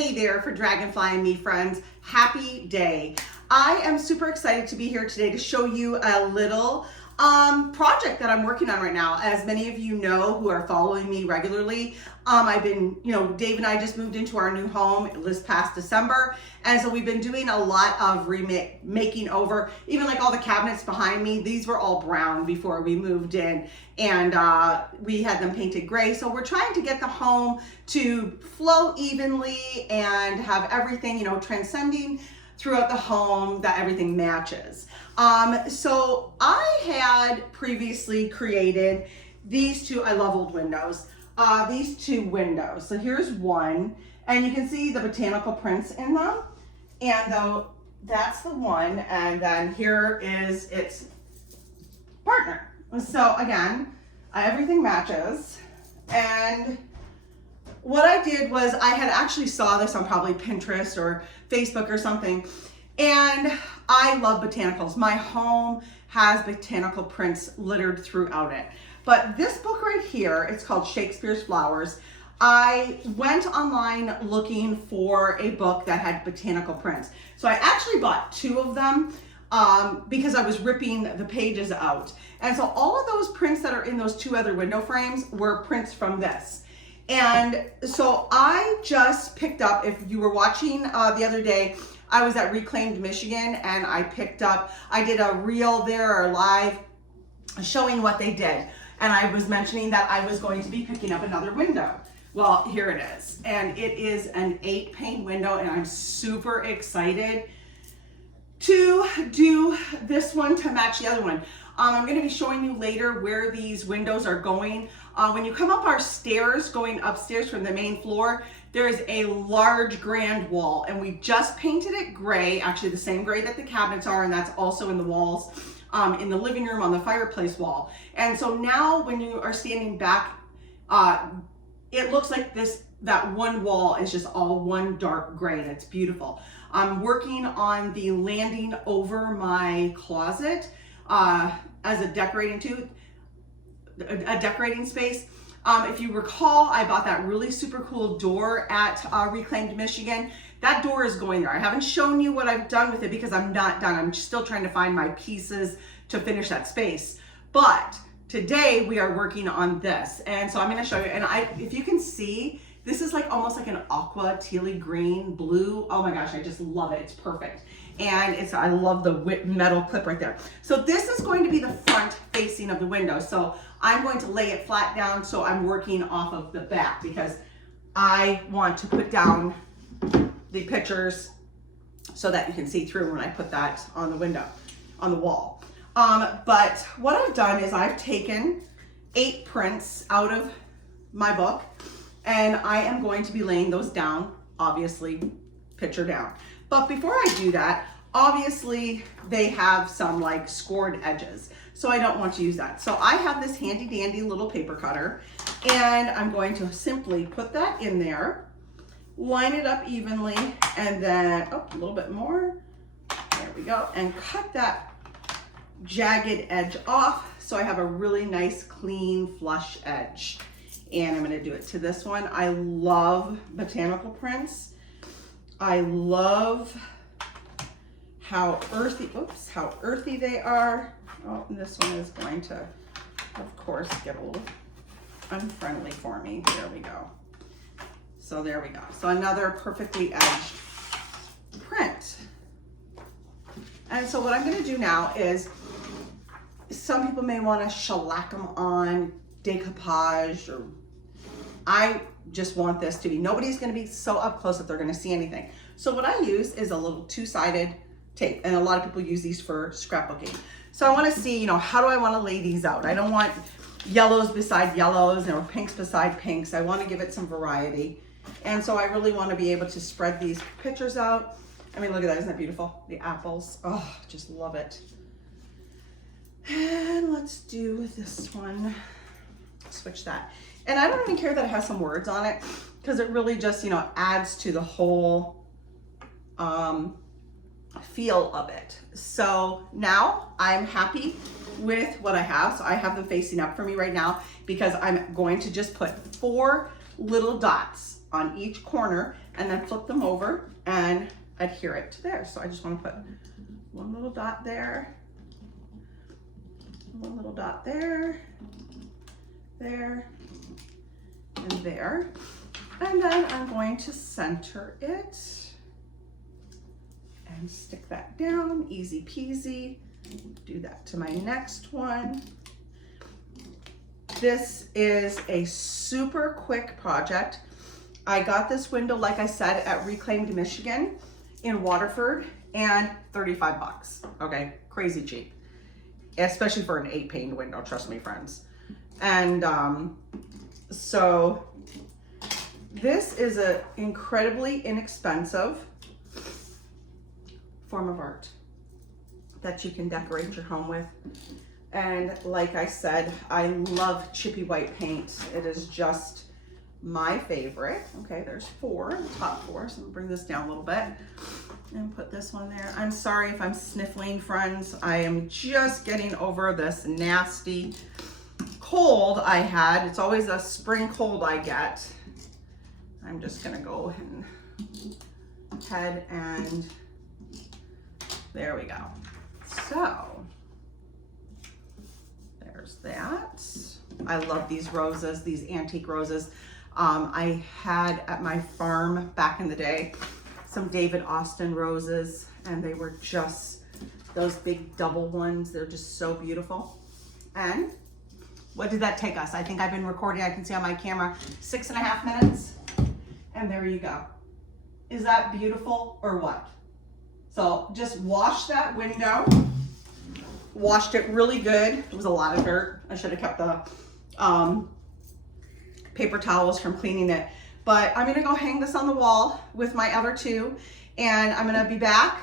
Hey there for Dragonfly and me friends, happy day. I am super excited to be here today to show you a little project that I'm working on right now. As many of you know who are following me regularly, I've been, Dave and I just moved into our new home this past December. And so we've been doing a lot of making over, even like all the cabinets behind me. These were all brown before we moved in, and we had them painted gray. So we're trying to get the home to flow evenly and have everything, transcending throughout the home, that everything matches. So I had previously created these two, I love old windows, these two windows. So here's one, and you can see the botanical prints in them. And that's the one, and then here is its partner. So again, everything matches. And what I did was I had actually saw this on probably Pinterest or Facebook or something, and I love botanicals. My home has botanical prints littered throughout it. But this book right here, it's called Shakespeare's Flowers. I went online looking for a book that had botanical prints. So I actually bought two of them because I was ripping the pages out. And so all of those prints that are in those two other window frames were prints from this. And so I just picked up, if you were watching the other day, I was at Reclaimed Michigan, and I did a reel there, or live, showing what they did. And I was mentioning that I was going to be picking up another window. Well, here it is. And it is an 8-pane window, and I'm super excited to do this one to match the other one. I'm going to be showing you later where these windows are going. When you come up our stairs, going upstairs from the main floor, there is a large grand wall, and we just painted it gray, actually the same gray that the cabinets are, and that's also in the walls, in the living room on the fireplace wall. And so now when you are standing back, it looks like that one wall is just all one dark gray, and it's beautiful. I'm working on the landing over my closet as a decorating space. If you recall, I bought that really super cool door at Reclaimed Michigan. That door is going there. I haven't shown you what I've done with it because I'm not done. I'm still trying to find my pieces to finish that space. But today we are working on this. And so I'm going to show you. And if you can see, this is like almost like an aqua, tealy green, blue. Oh my gosh, I just love it. It's perfect. And I love the metal clip right there. So this is going to be the front facing of the window. So I'm going to lay it flat down, so I'm working off of the back because I want to put down the pictures so that you can see through when I put that on the window, on the wall. But what I've done is I've taken 8 prints out of my book, and I am going to be laying those down, obviously picture down. But before I do that, obviously they have some like scored edges, so I don't want to use that. So I have this handy dandy little paper cutter, and I'm going to simply put that in there, line it up evenly, and then, a little bit more, there we go, and cut that jagged edge off so I have a really nice clean flush edge. And I'm going to do it to this one. I love botanical prints. I love how earthy they are. Oh, and this one is going to, of course, get a little unfriendly for me. There we go. So there we go. So another perfectly edged print. And so what I'm going to do now is, some people may want to shellac them on, decoupage, or I just want this to be, nobody's going to be so up close that they're going to see anything. So what I use is a little 2-sided tape, and a lot of people use these for scrapbooking. So I want to see, how do I want to lay these out? I don't want yellows beside yellows or pinks beside pinks. I want to give it some variety. And so I really want to be able to spread these pictures out. I mean, look at that. Isn't that beautiful? The apples. Oh, just love it. And let's do this one. Switch that. And I don't even care that it has some words on it, because it really just, adds to the whole feel of it. So now I'm happy with what I have. So I have them facing up for me right now because I'm going to just put 4 little dots on each corner and then flip them over and adhere it to there. So I just want to put one little dot there, one little dot there, there, and there. And then I'm going to center it and stick that down, easy peasy. Do that to my next one. This is a super quick project. I got this window, like I said, at Reclaimed Michigan in Waterford, and 35 bucks. Okay, crazy cheap, especially for an 8-pane window, trust me, friends. And so this is an incredibly inexpensive form of art that you can decorate your home with. And like I said, I love chippy white paint. It is just my favorite. Okay, there's 4, the top 4. So I'm gonna bring this down a little bit and put this one there. I'm sorry if I'm sniffling, friends. I am just getting over this nasty cold I had. It's always a spring cold I get. I'm just gonna go ahead and there we go. So there's that. I love these roses, these antique roses. I had at my farm back in the day some David Austin roses, and they were just those big double ones. They're just so beautiful. And what did that take us? I think I've been recording, I can see on my camera, 6.5 minutes. And there you go. Is that beautiful or what? So just wash that window. Washed it really good. It was a lot of dirt. I should have kept the paper towels from cleaning it. But I'm gonna go hang this on the wall with my other 2. And I'm gonna be back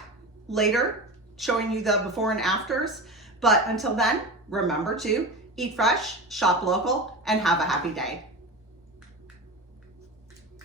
later showing you the before and afters. But until then, remember to eat fresh, shop local, and have a happy day.